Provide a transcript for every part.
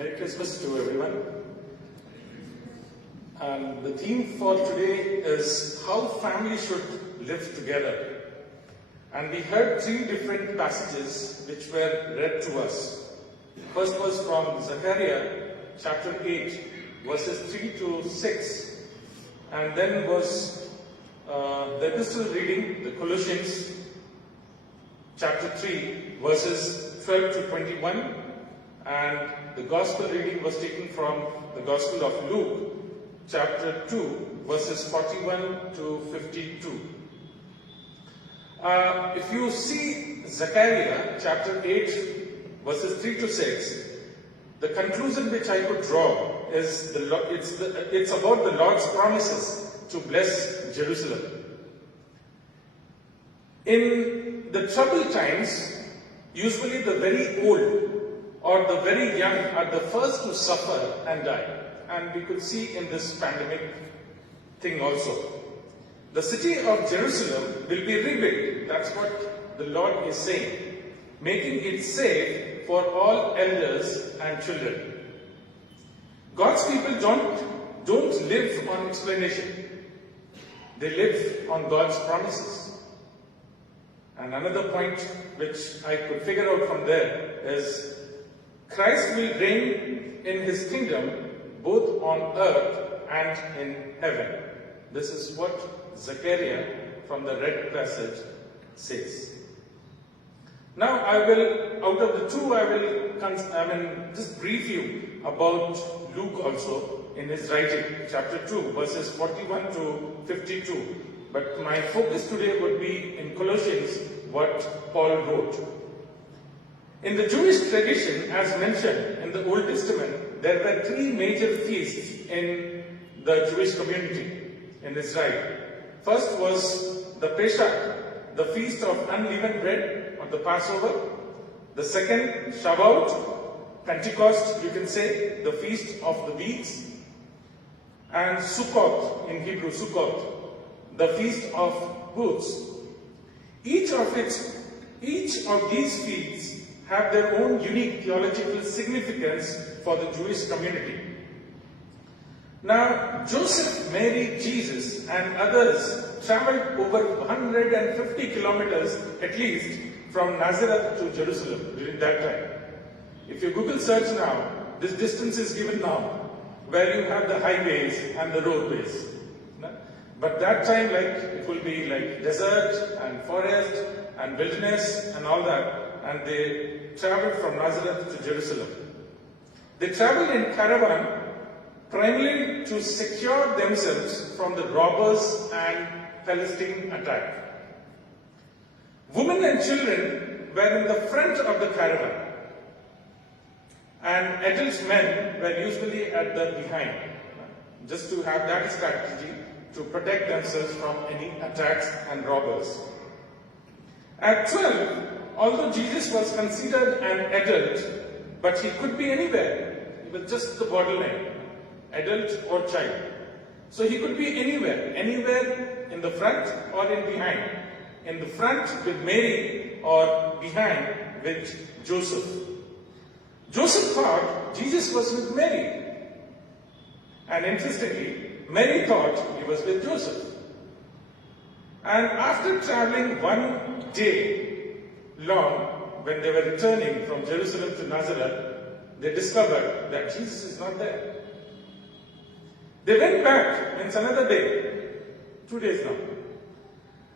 Merry Christmas to everyone. The theme for today is how families should live together. And we heard three different passages which were read to us. First was from Zechariah chapter 8, verses 3 to 6. And then was the epistle reading, the Colossians chapter 3, verses 12 to 21. And the gospel reading was taken from the Gospel of Luke, chapter 2, verses 41 to 52. If you see Zechariah, chapter 8, verses 3 to 6, the conclusion which I could draw is it's about the Lord's promises to bless Jerusalem. In the troubled times, usually the very old or the very young are the first to suffer and die. And we could see in this pandemic thing also. The city of Jerusalem will be rebuilt. That's what the Lord is saying. Making it safe for all elders and children. God's people don't live on explanation. They live on God's promises. And another point which I could figure out from there is Christ will reign in His kingdom both on earth and in heaven. This is what Zechariah from the read passage says. Now I will, out of the two, I will just brief you about Luke also in his writing, chapter 2, verses 41 to 52. But my focus today would be in Colossians, what Paul wrote. In the Jewish tradition, as mentioned in the Old Testament, there were three major feasts in the Jewish community in Israel. First was the Pesach, the feast of unleavened bread, or the Passover. The second, Shavuot, Pentecost, you can say, the feast of the weeks. And Sukkot, in Hebrew, Sukkot, the feast of booths. Each of these feasts have their own unique theological significance for the Jewish community. Now, Joseph, Mary, Jesus, and others traveled over 150 kilometers at least from Nazareth to Jerusalem during that time. If you Google search now, this distance is given now, where you have the highways and the roadways. But that time, it will be like desert and forest and wilderness and all that. And they traveled from Nazareth to Jerusalem. They traveled in caravan primarily to secure themselves from the robbers and Philistine attack. Women and children were in the front of the caravan, and adult men were usually at the behind, just to have that strategy to protect themselves from any attacks and robbers. At 12, although Jesus was considered an adult, but he could be anywhere. He was just the borderline, adult or child. So he could be anywhere in the front or in behind. In the front with Mary or behind with Joseph. Joseph thought Jesus was with Mary. And interestingly, Mary thought he was with Joseph. And after traveling one day long, when they were returning from Jerusalem to Nazareth, they discovered that Jesus is not there. They went back, means another day, 2 days now.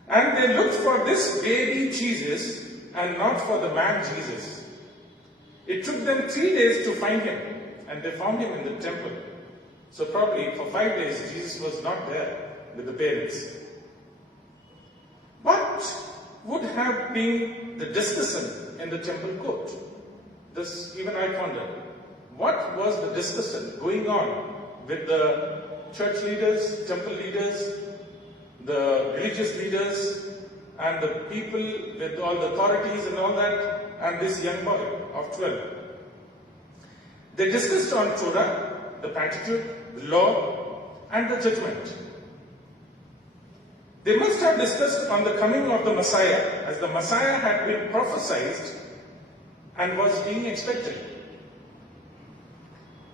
And they looked for this baby Jesus and not for the man Jesus. It took them 3 days to find him, and they found him in the temple. So probably for 5 days, Jesus was not there with the parents. What would have been the discussion in the temple court? This even I pondered. What was the discussion going on with the church leaders, temple leaders, the religious leaders, and the people with all the authorities and all that, and this young boy of 12? They discussed on Torah, the Pentateuch, the law, and the judgment. They must have discussed on the coming of the Messiah, as the Messiah had been prophesied and was being expected.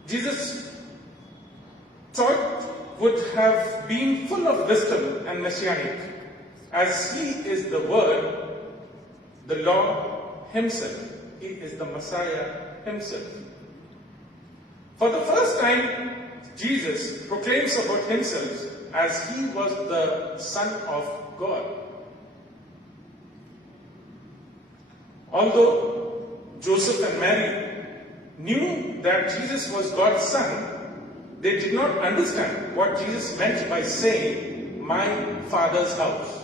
Jesus thought would have been full of wisdom and messianic, as he is the Word, the Lord himself. He is the Messiah himself. For the first time, Jesus proclaims about himself as he was the Son of God. Although Joseph and Mary knew that Jesus was God's son, they did not understand what Jesus meant by saying, "My Father's house."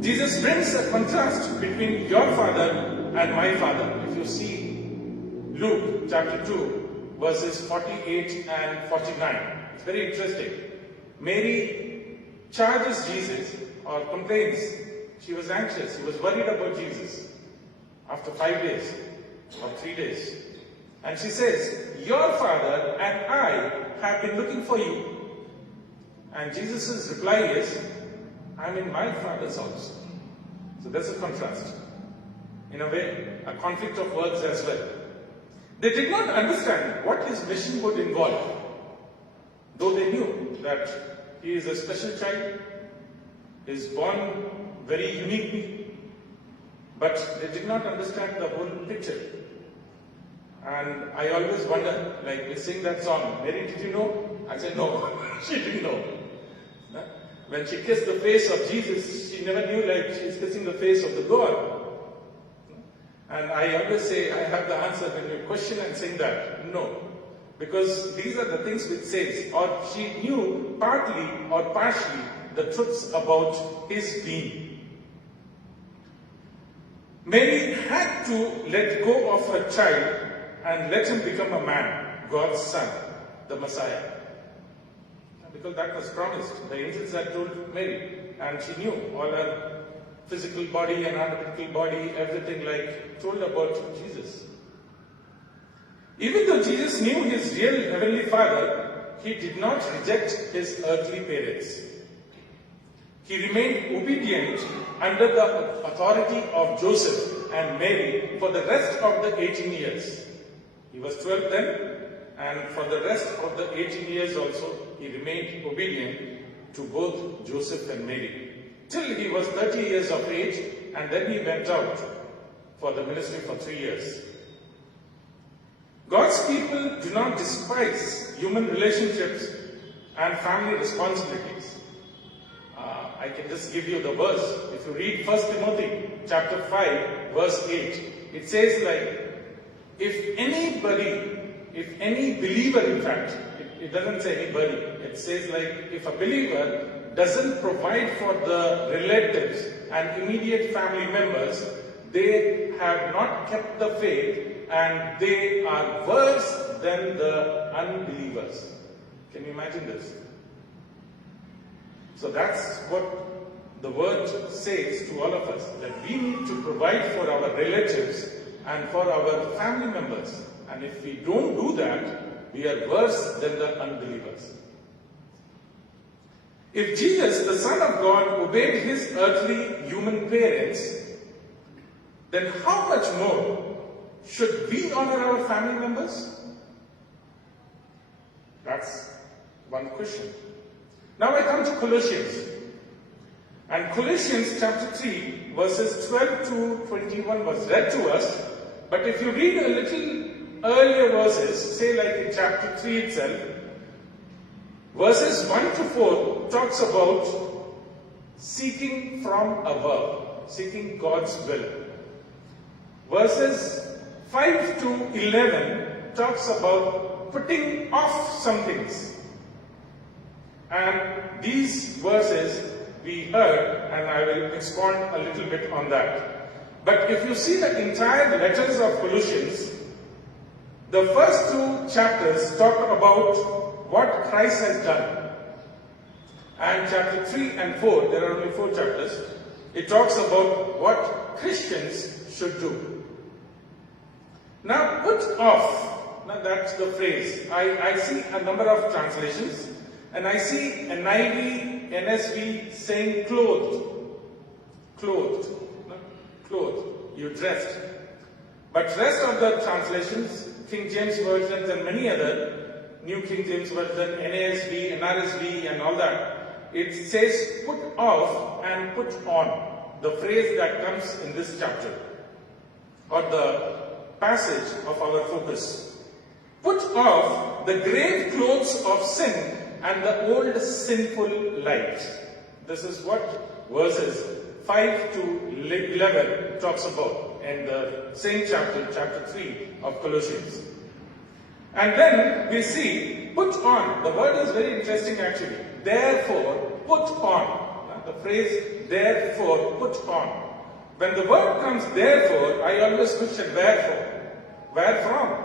Jesus brings a contrast between your father and my father. If you see Luke chapter 2, verses 48 and 49, it's very interesting. Mary charges Jesus or complains. She was anxious. She was worried about Jesus after 5 days or 3 days. And she says, "Your father and I have been looking for you." And Jesus' reply is, "I'm in my Father's house." So there's a contrast. In a way, a conflict of words as well. They did not understand what his mission would involve, though they knew that he is a special child, he is born very uniquely, but they did not understand the whole picture. And I always wonder, like we sing that song, "Mary, did you know?" I said, "No," she didn't know. When she kissed the face of Jesus, she never knew like she's kissing the face of the God. And I always say, I have the answer when you question and sing that. No. Because these are the things which says, or she knew partly or partially the truths about his being. Mary had to let go of her child and let him become a man, God's son, the Messiah. Because that was promised. The angels had told Mary, and she knew all her physical body and analytical body, everything like told about Jesus. Even though Jesus knew his real heavenly Father, he did not reject his earthly parents. He remained obedient under the authority of Joseph and Mary for the rest of the 18 years. He was 12 then, and for the rest of the 18 years also, he remained obedient to both Joseph and Mary, till he was 30 years of age, and then he went out for the ministry for 3 years. God's people do not despise human relationships and family responsibilities. I can just give you the verse. If you read 1 Timothy chapter 5, verse 8, it says like, if any believer, in fact, it doesn't say anybody, it says like, if a believer doesn't provide for the relatives and immediate family members, they have not kept the faith and they are worse than the unbelievers. Can you imagine this? So that's what the word says to all of us, that we need to provide for our relatives and for our family members. And if we don't do that, we are worse than the unbelievers. If Jesus, the Son of God, obeyed his earthly human parents, then how much more should we honor our family members? That's one question. Now I come to Colossians. And Colossians chapter 3, verses 12 to 21 was read to us. But if you read a little earlier verses, say like in chapter 3 itself, verses 1 to 4 talks about seeking from above, seeking God's will. Verses 5 to 11 talks about putting off some things. And these verses we heard, and I will expound a little bit on that. But if you see the entire letters of Colossians, the first 2 chapters talk about what Christ has done. And chapter 3 and 4, there are only 4 chapters, it talks about what Christians should do. Now, put off, now that's the phrase. I see a number of translations, and I see NIV, NSV saying clothed. Clothed. No? Clothed. You dressed. But rest of the translations King James versions and many other, New King James Version, NASB, NRSV and all that, it says put off and put on. The phrase that comes in this chapter or the passage of our focus. Put off the grave clothes of sin and the old sinful life. This is what verses 5 to 11 talks about in the same chapter, chapter 3 of Colossians. And then we see put on. The word is very interesting actually. Therefore, put on. The phrase therefore, put on. When the word comes therefore, I always question wherefore. Where from?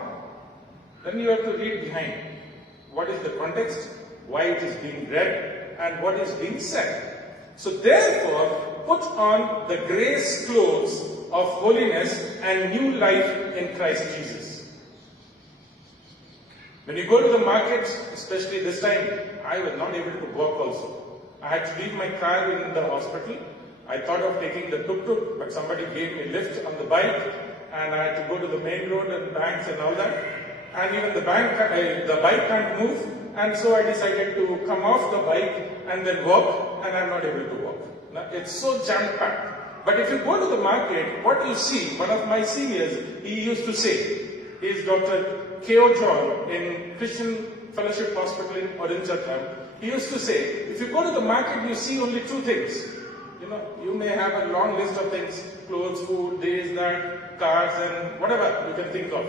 Then you have to read behind. What is the context? Why it is being read? And what is being said? So therefore, put on the grace clothes of holiness and new life in Christ Jesus. When you go to the market, especially this time, I was not able to walk also. I had to leave my car in the hospital. I thought of taking the tuk-tuk, but somebody gave me a lift on the bike, and I had to go to the main road and banks and all that. And even the bike can't move, and so I decided to come off the bike and then walk, and I'm not able to walk. Now, it's so jam-packed. But if you go to the market, what you see, one of my seniors, he used to say, he is Dr. K.O. John in Christian Fellowship Hospital in Odinchatham. He used to say, if you go to the market, you see only two things. You may have a long list of things, clothes, food, this, that, cars, and whatever you can think of.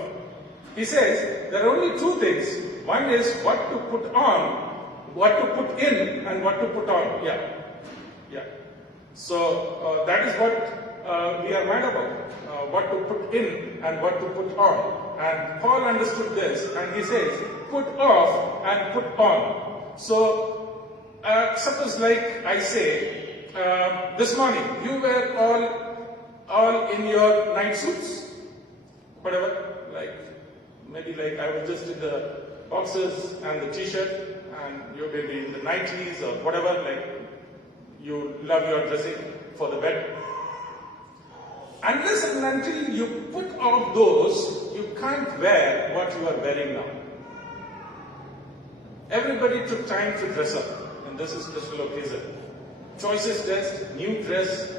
He says, there are only two things. One is what to put on, what to put in, and what to put on. Yeah. So, that is what we are mad about. What to put in and what to put on. And Paul understood this, and he says, put off and put on. So, suppose like I say, this morning, you were all in your night suits, whatever, maybe I was just in the boxers and the t-shirt, and you may be in the nighties or whatever, you love your dressing for the bed. Unless and until you put off those, you can't wear what you are wearing now. Everybody took time to dress up, and this is special occasion. Choices dress, new dress.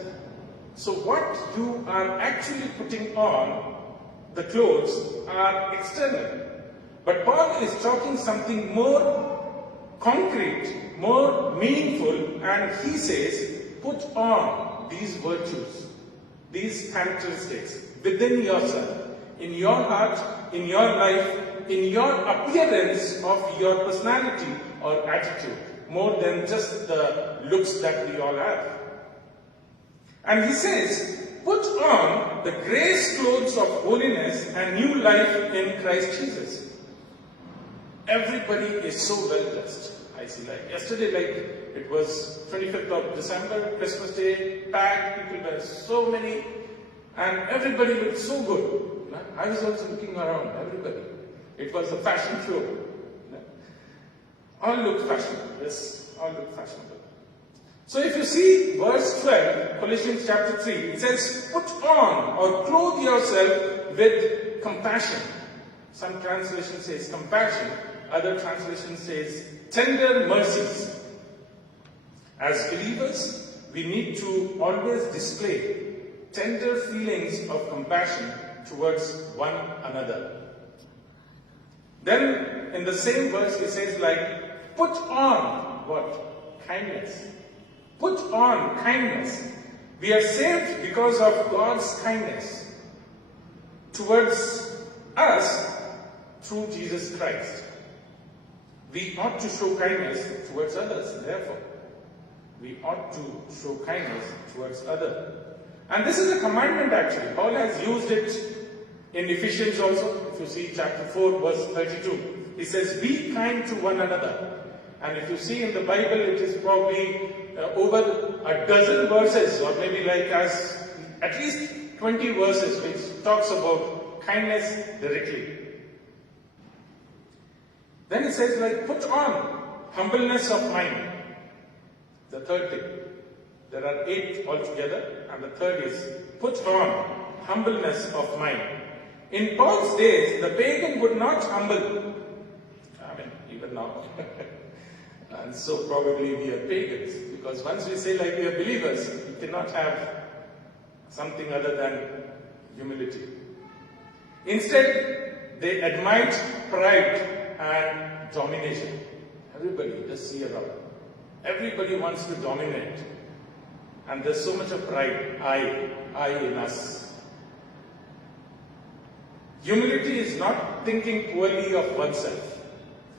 So what you are actually putting on, the clothes, are external. But Paul is talking something more concrete, more meaningful, and he says, put on these virtues, these characteristics within yourself, in your heart, in your life, in your appearance of your personality or attitude, more than just the looks that we all have. And he says, put on the grace clothes of holiness and new life in Christ Jesus. Everybody is so well dressed. I see, yesterday, it was 25th of December, Christmas Day, packed, people were so many, and everybody looked so good. I was also looking around, everybody. It was a fashion show. All looked fashionable. Yes, all looked fashionable. So if you see verse 12, Colossians chapter 3, it says, put on or clothe yourself with compassion. Some translation says compassion, other translation says tender mercies. As believers, we need to always display tender feelings of compassion towards one another. Then in the same verse it says put on what? Kindness. Put on kindness. We are saved because of God's kindness towards us through Jesus Christ. We ought to show kindness towards others, therefore. We ought to show kindness towards others. And this is a commandment actually. Paul has used it in Ephesians also. If you see chapter 4 verse 32, he says, be kind to one another. And if you see in the Bible, it is probably over a dozen verses, or maybe as at least 20 verses, which talks about kindness directly. Then it says put on humbleness of mind. The third thing. There are 8 altogether, and the third is put on humbleness of mind. In Paul's days, the pagan would not humble. I mean, even now. And so probably we are pagans, because once we say like we are believers, we cannot have something other than humility. Instead, they admired pride and domination. Everybody, just see around. Everybody wants to dominate. And there's so much of pride, I in us. Humility is not thinking poorly of oneself.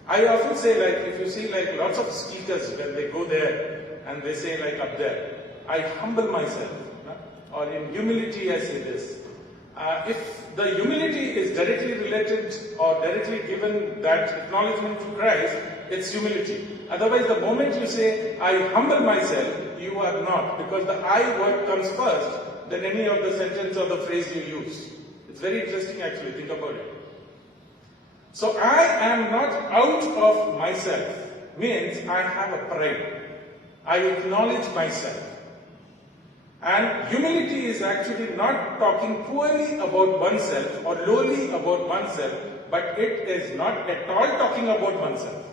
I often say, like, if you see like lots of speakers when they go there and they say like up there, I humble myself. Or in humility I say this. If the humility is directly related or directly given that acknowledgement to Christ, it's humility. Otherwise, the moment you say, I humble myself, you are not. Because the I word comes first than any of the sentence or the phrase you use. It's very interesting actually, think about it. So I am not out of myself means I have a pride. I acknowledge myself. And humility is actually not talking poorly about oneself or lowly about oneself, but it is not at all talking about oneself.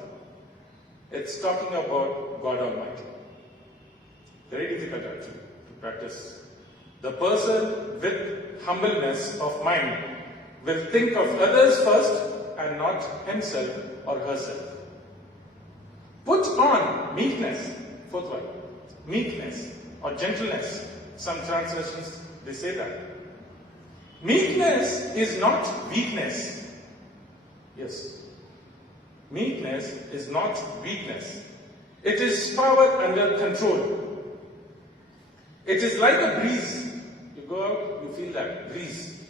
It's talking about God Almighty. Very difficult actually to practice. The person with humbleness of mind will think of others first and not himself or herself. Put on meekness, fourth one, meekness or gentleness. Some translations, they say that. Meekness is not weakness. Yes. Meekness is not weakness. It is power under control. It is like a breeze. You go out, you feel that breeze.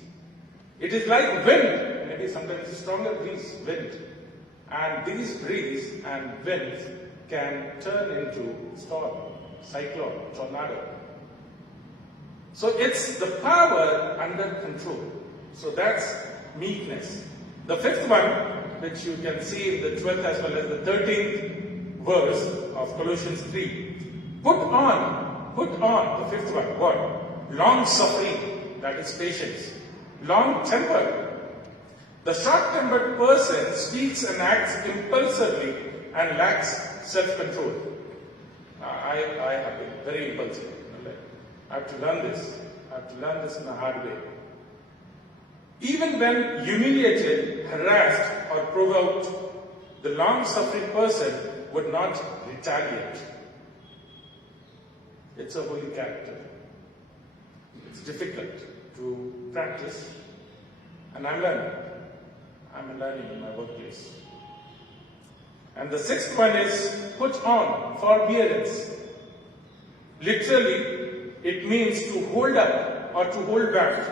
It is like wind. Maybe sometimes a stronger breeze, wind. And these breeze and winds can turn into storm, cyclone, tornado. So it's the power under control. So that's meekness. The fifth one, which you can see in the 12th as well as the 13th verse of Colossians 3. Put on, the fifth one, what? Long suffering, that is patience. Long temper. The short-tempered person speaks and acts impulsively and lacks self-control. I have been very impulsive. I have to learn this. I have to learn this in a hard way. Even when humiliated, harassed, or provoked, the long-suffering person would not retaliate. It's a holy character. It's difficult to practice, and I'm learning. I'm learning in my workplace. And the sixth one is put on, forbearance. Literally, it means to hold up or to hold back.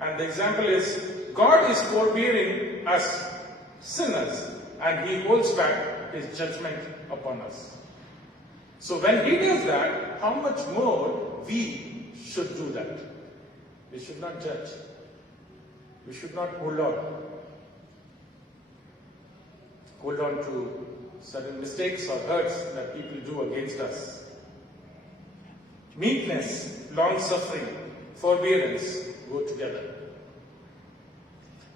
And the example is, God is forbearing us, sinners, and He holds back His judgment upon us. So when He does that, how much more we should do that? We should not judge. We should not hold on to certain mistakes or hurts that people do against us. Meekness, long-suffering, forbearance go together.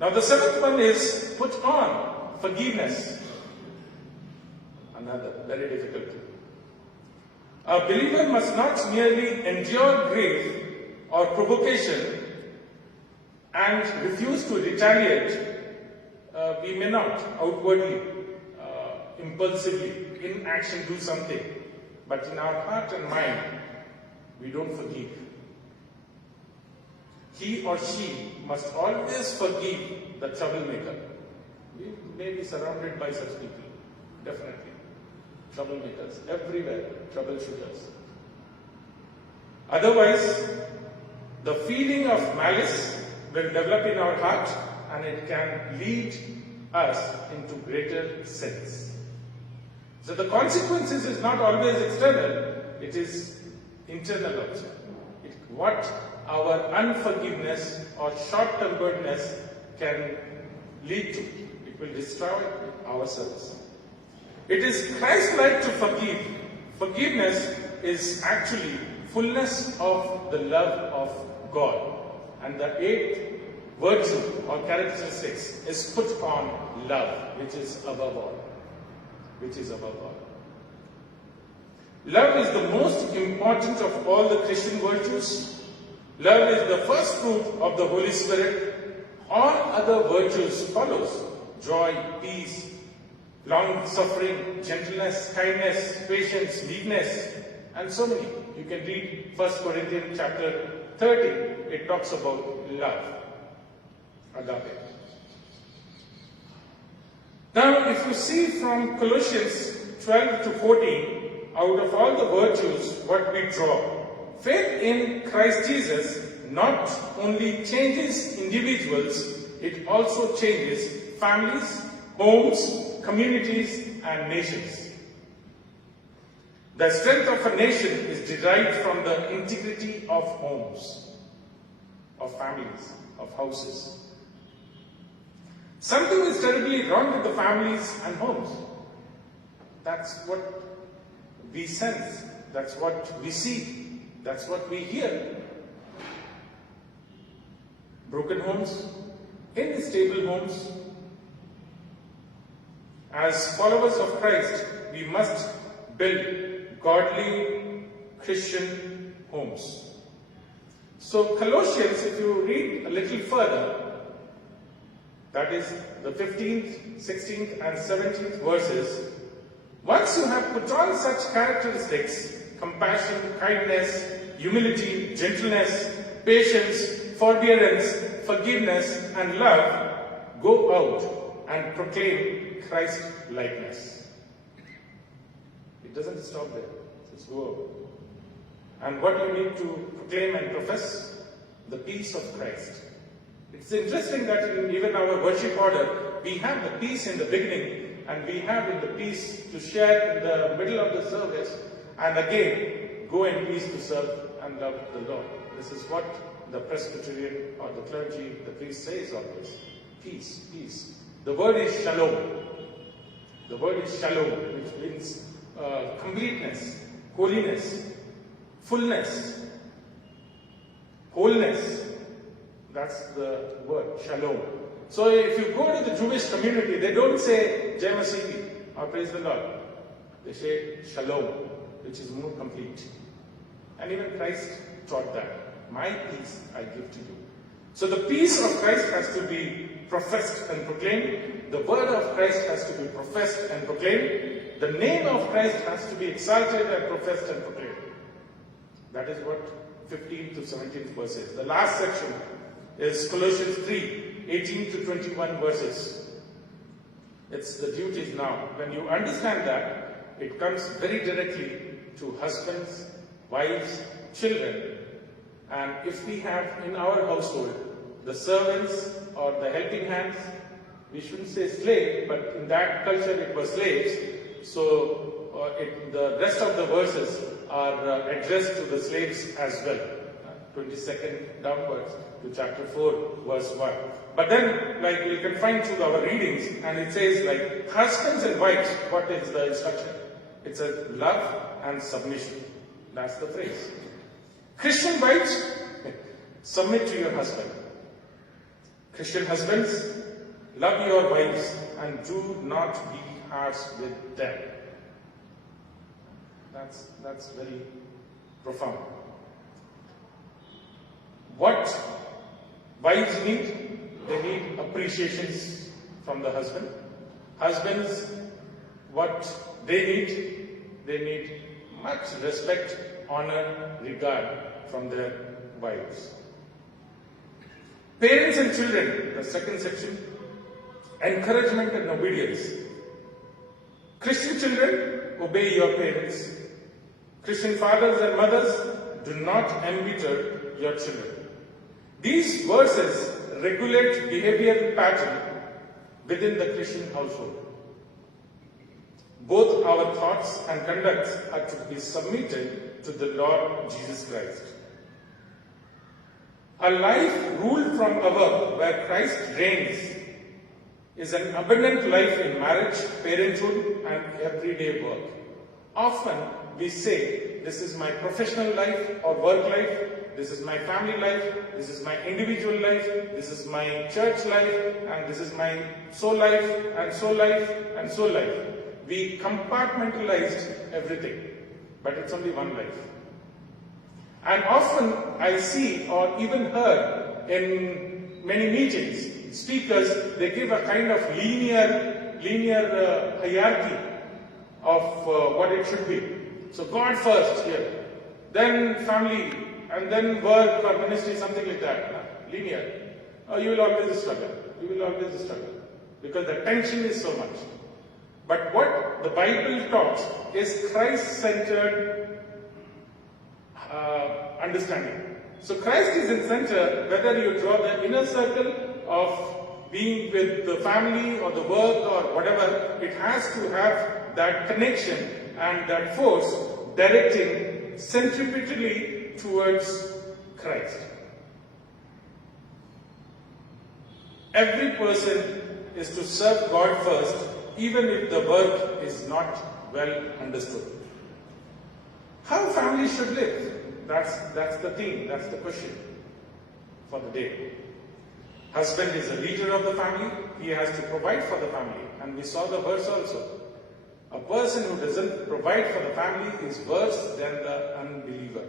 Now the seventh one is put on forgiveness. Another very difficult thing. A believer must not merely endure grief or provocation and refuse to retaliate. We may not outwardly, impulsively, in action do something, but in our heart and mind, we don't forgive. He or she must always forgive the troublemaker. We may be surrounded by such people, definitely. Troublemakers, everywhere, troubleshooters. Otherwise, the feeling of malice will develop in our heart and it can lead us into greater sins. So the consequences is not always external, it is internal also. What our unforgiveness or short-temperedness can lead to. It will destroy ourselves. It is Christ-like to forgive. Forgiveness is actually fullness of the love of God. And the eighth virtue or characteristics is put on love, which is above all. Which is above all. Love is the most important of all the Christian virtues. Love is the first fruit of the Holy Spirit. All other virtues follows: joy, peace, long-suffering, gentleness, kindness, patience, meekness, and so many. You can read 1 Corinthians chapter 13. It talks about love, agape. Now, if you see from Colossians 12 to 14, out of all the virtues, what we draw, faith in Christ Jesus not only changes individuals, it also changes families, homes, communities, and nations. The strength of a nation is derived from the integrity of homes, of families, of houses. Something is terribly wrong with the families and homes. That's what we sense, that's what we see, that's what we hear. Broken homes, unstable homes. As followers of Christ, we must build godly Christian homes. So Colossians, if you read a little further, that is the 15th, 16th and 17th verses, once you have put on such characteristics, compassion, kindness, humility, gentleness, patience, forbearance, forgiveness, and love, go out and proclaim Christ-likeness. It doesn't stop there. Just go out. And what you need to proclaim and profess? The peace of Christ. It's interesting that in even our worship order, we have the peace in the beginning, and we have in the peace to share in the middle of the service, and again, go in peace to serve and love the Lord. This is what the Presbyterian or the clergy, the priest says always. Peace, peace. The word is shalom. The word is shalom, which means completeness, holiness, fullness, wholeness. That's the word, shalom. So if you go to the Jewish community, they don't say Jai Masihi or praise the Lord. They say shalom, which is more complete. And even Christ taught that. My peace I give to you. So the peace of Christ has to be professed and proclaimed. The word of Christ has to be professed and proclaimed. The name of Christ has to be exalted and professed and proclaimed. That is what 15th to 17th verses. The last section is Colossians 3, 18 to 21 verses. It's the duties now. When you understand that, it comes very directly to husbands, wives, children. And if we have in our household the servants or the helping hands, we shouldn't say slave, but in that culture it was slaves. So the rest of the verses are addressed to the slaves as well. 22nd downwards to chapter 4, verse 1. But then, like, we can find through our readings, and it says, like, husbands and wives, what is the instruction? It's a love and submission. That's the phrase. Christian wives, submit to your husband. Christian husbands, love your wives and do not be harsh with them. That's very profound. What wives need? They need appreciations from the husband. Husbands, what they need much respect, honor, regard from their wives. Parents and children, the second section, encouragement and obedience. Christian children, obey your parents. Christian fathers and mothers, do not embitter your children. These verses regulate behavioral pattern within the Christian household. Both our thoughts and conducts are to be submitted to the Lord Jesus Christ. A life ruled from above, where Christ reigns, is an abundant life in marriage, parenthood, and everyday work. Often we say, this is my professional life or work life, This is my family life, this is my individual life, this is my church life, and this is my soul life, and soul life, and soul life. We compartmentalized everything, but it's only one life. And often I see or even heard in many meetings, speakers, they give a kind of linear hierarchy of what it should be. So God first here, then family, and then work or ministry, something like that. Linear. You will always struggle. You will always struggle. Because the tension is so much. But what the Bible talks is Christ-centered understanding. So Christ is in center, whether you draw the inner circle of being with the family or the work or whatever, it has to have that connection and that force directing centripetally towards Christ. Every person is to serve God first, even if the work is not well understood. How families should live? That's the theme, that's the question for the day. Husband is a leader of the family, he has to provide for the family. And we saw the verse also. A person who doesn't provide for the family is worse than the unbeliever.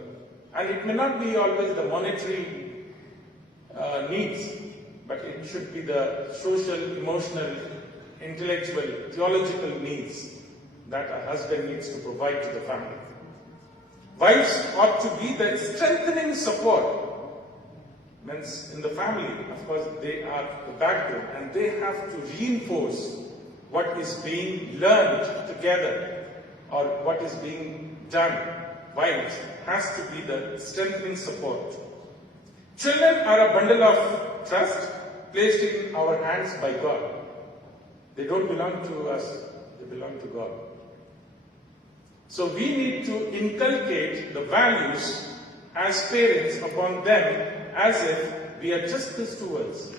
And it may not be always the monetary needs, but it should be the social, emotional, intellectual, theological needs that a husband needs to provide to the family. Wives ought to be the strengthening support. Means in the family, of course, they are the backbone and they have to reinforce what is being learned together or what is being done. Wives has to be the strengthening support. Children are a bundle of trust placed in our hands by God. They don't belong to us, they belong to God. So we need to inculcate the values as parents upon them as if we are just the stewards,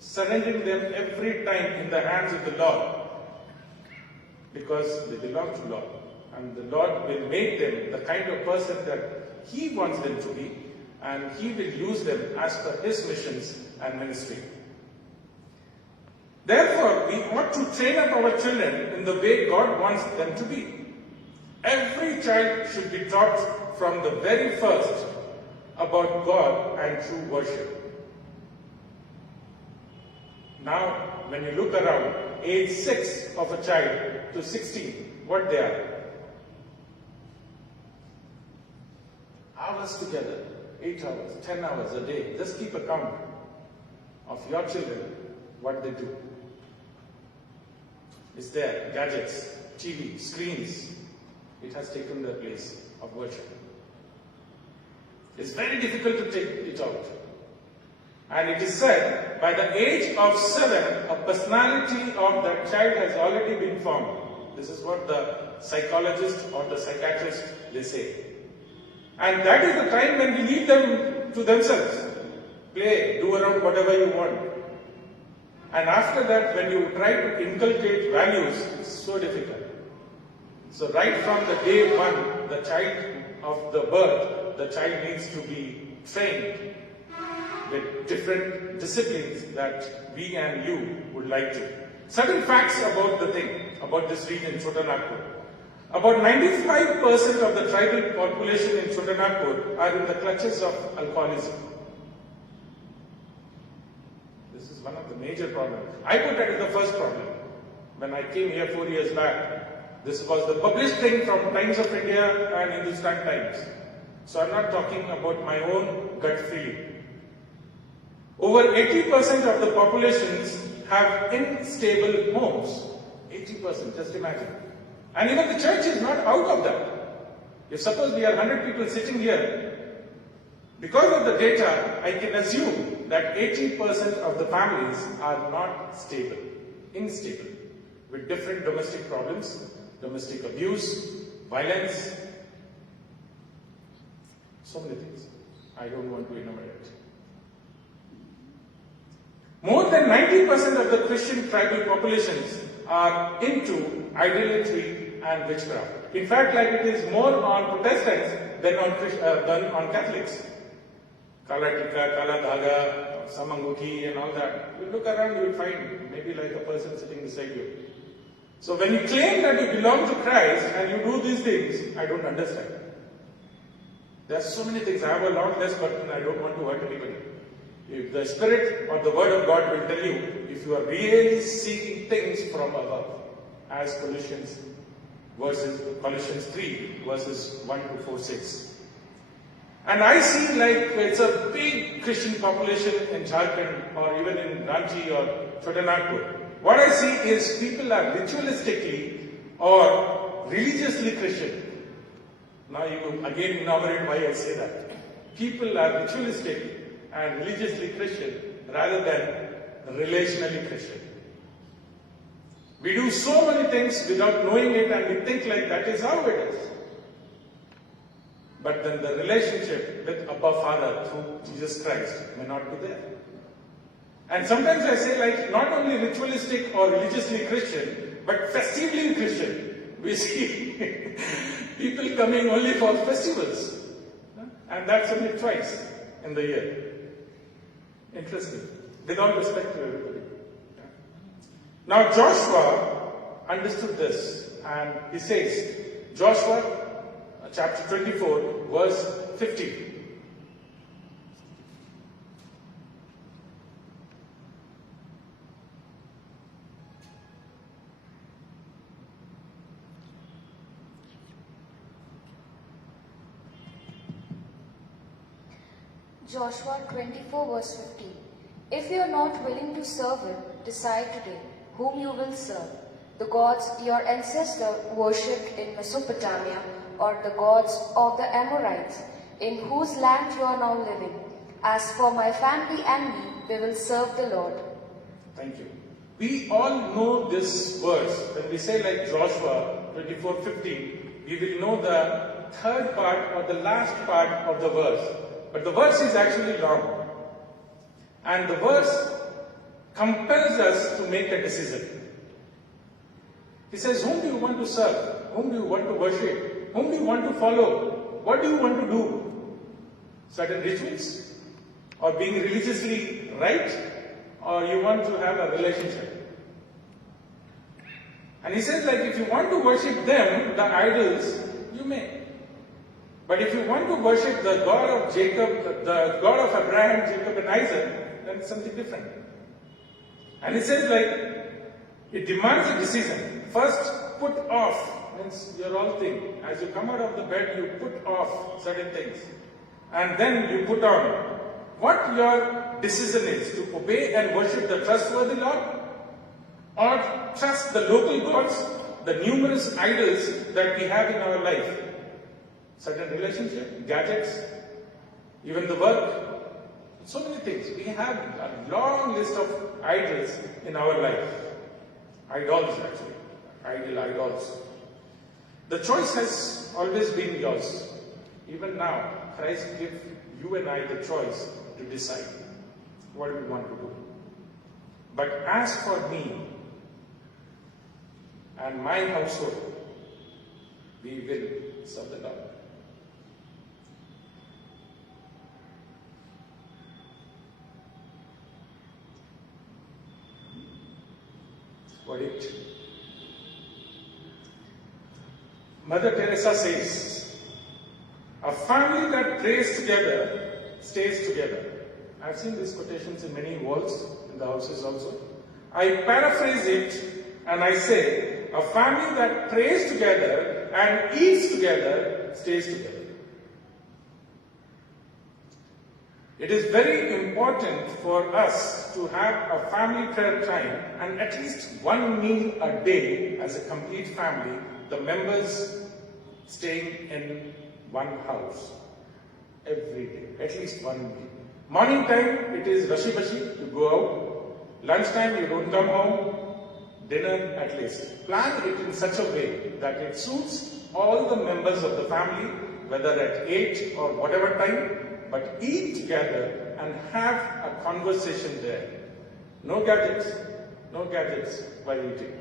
surrendering them every time in the hands of the Lord, because they belong to Lord. And the Lord will make them the kind of person that He wants them to be, and He will use them as per His missions and ministry. Therefore, we ought to train up our children in the way God wants them to be. Every child should be taught from the very first about God and true worship. Now, when you look around, age 6 of a child to 16, what they are? Hours together, 8 hours, 10 hours a day. Just keep account of your children, what they do. It's there, gadgets, TV, screens. It has taken the place of worship. It's very difficult to take it out. And it is said, by the age of 7, a personality of that child has already been formed. This is what the psychologist or the psychiatrist, they say. And that is the time when we leave them to themselves. Play, do around whatever you want. And after that, when you try to inculcate values, it's so difficult. So right from the day one, the child of the birth, the child needs to be trained with different disciplines that we and you would like to. Certain facts about the thing, about this region, Chotanagpur. About 95% of the tribal population in Chotanagpur are in the clutches of alcoholism. This is one of the major problems. I put that as the first problem. When I came here 4 years back, this was the published thing from Times of India and Hindustan Times. So I'm not talking about my own gut feeling. Over 80% of the populations have unstable homes. 80%, just imagine. And even the church is not out of that. If suppose we are 100 people sitting here, because of the data, I can assume that 80% of the families are not stable, unstable, with different domestic problems, domestic abuse, violence, so many things. I don't want to enumerate. More than 90% of the Christian tribal populations are into idolatry and witchcraft. In fact, like it is more on Protestants than on Catholics. Kala tikka, kala dhaga, samanguti and all that. You look around, you will find maybe like a person sitting beside you. So when you claim that you belong to Christ and you do these things, I don't understand. There are so many things. I have a long list, but I don't want to hurt anybody. If the Spirit or the Word of God will tell you, if you are really seeing things from above, as Colossians 3 verses 1 to 4, 6. And I see like it's a big Christian population in Jharkhand or even in Ranchi or Chotanagpur. What I see is people are ritualistically or religiously Christian. Now you again elaborate why I say that. People are ritualistic and religiously Christian rather than relationally Christian. We do so many things without knowing it and we think like that is how it is. But then the relationship with Abba Father through Jesus Christ may not be there. And sometimes I say like not only ritualistic or religiously Christian, but festively Christian. We see people coming only for festivals. And that's only twice in the year. Interesting. With all respect to everybody. Now Joshua understood this and he says, Joshua chapter 24 verse 15. Joshua 24 verse 15. If you are not willing to serve him, decide today whom you will serve, the gods your ancestor worshipped in Mesopotamia or the gods of the Amorites, in whose land you are now living. As for my family and me, we will serve the Lord. Thank you. We all know this verse. When we say like Joshua 24:15, we will know the third part or the last part of the verse. But the verse is actually long. And the verse compels us to make a decision. He says, whom do you want to serve? Whom do you want to worship? Whom do you want to follow? What do you want to do? Certain rituals? Or being religiously right? Or you want to have a relationship? And he says like if you want to worship them, the idols, you may. But if you want to worship the God of Jacob, the God of Abraham, Jacob and Isaac, then it's something different. And he says like, it demands a decision. First, put off, means your all thing. As you come out of the bed, you put off certain things. And then you put on. What your decision is, to obey and worship the trustworthy Lord? Or trust the local gods, the numerous idols that we have in our life? Certain relationship, gadgets, even the work. So many things. We have a long list of idols in our life. Idols actually. Idols. The choice has always been yours. Even now, Christ gives you and I the choice to decide what we want to do. But as for me and my household, we will serve the Lord. What it? Mother Teresa says, a family that prays together stays together. I've seen these quotations in many walls in the houses also. I paraphrase it and I say, a family that prays together and eats together stays together. It is very important for us to have a family prayer time and at least one meal a day as a complete family, the members staying in one house every day, at least one meal. Morning time, it is bashi-bashi, you go out. Lunchtime, you don't come home. Dinner at least. Plan it in such a way that it suits all the members of the family, whether at 8 or whatever time, but eat together and have a conversation there. No gadgets while eating.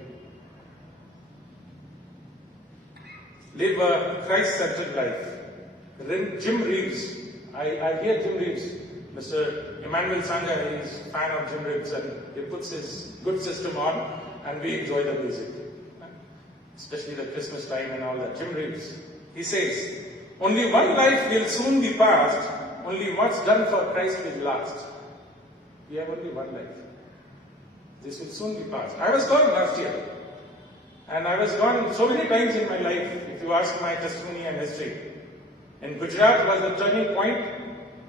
Live a Christ-centered life. Jim Reeves, I hear Jim Reeves Mr. Emmanuel Sanga is a fan of Jim Reeves and he puts his good system on and we enjoy the music. Especially the Christmas time and all that. Jim Reeves. He says, only one life will soon be passed, only what's done for Christ will last. We have only one life. This will soon be passed. I was gone last year. And I was gone so many times in my life, if you ask my testimony and history. In Gujarat was the turning point.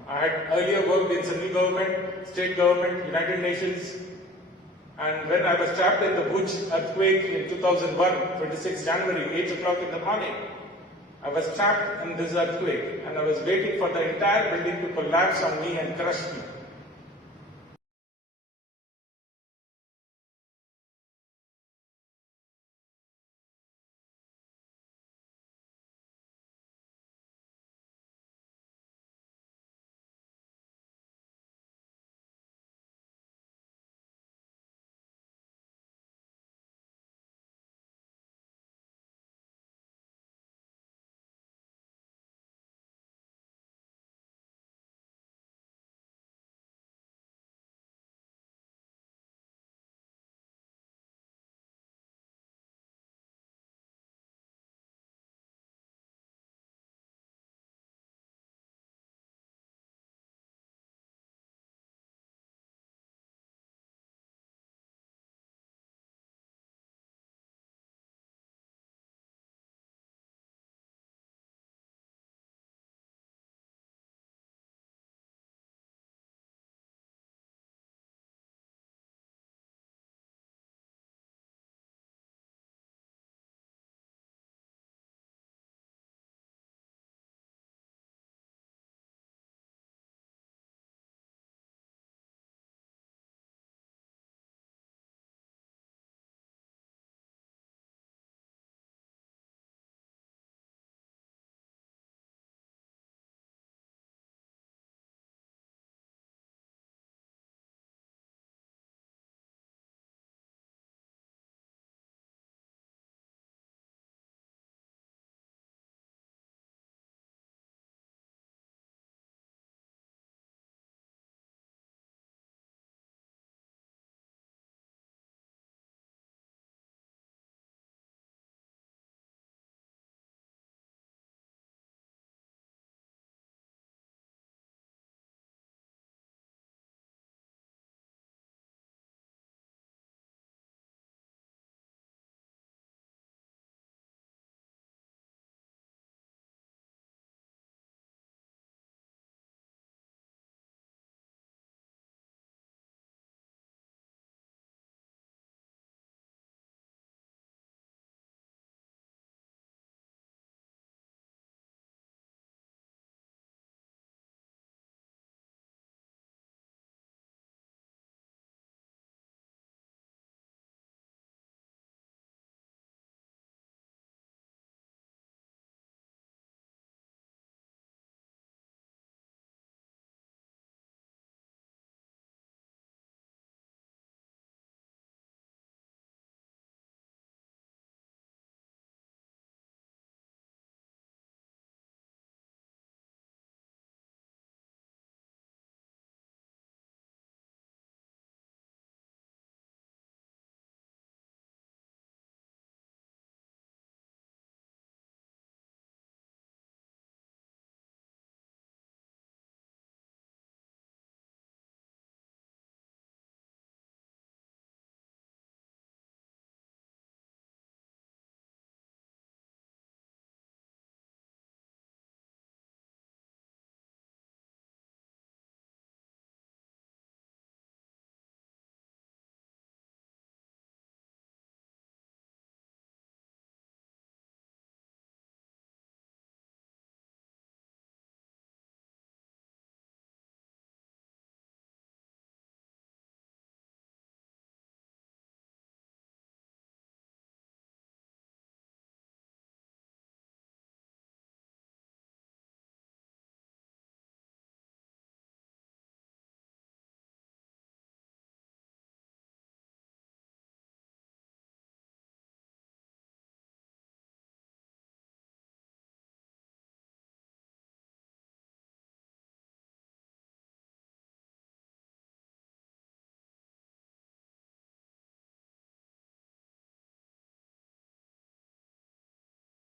I had earlier worked in central government, state government, United Nations. And when I was trapped in the Bhuj earthquake in 2001, 26 January, 8 o'clock in the morning, I was trapped in this earthquake and I was waiting for the entire building to collapse on me and crush me.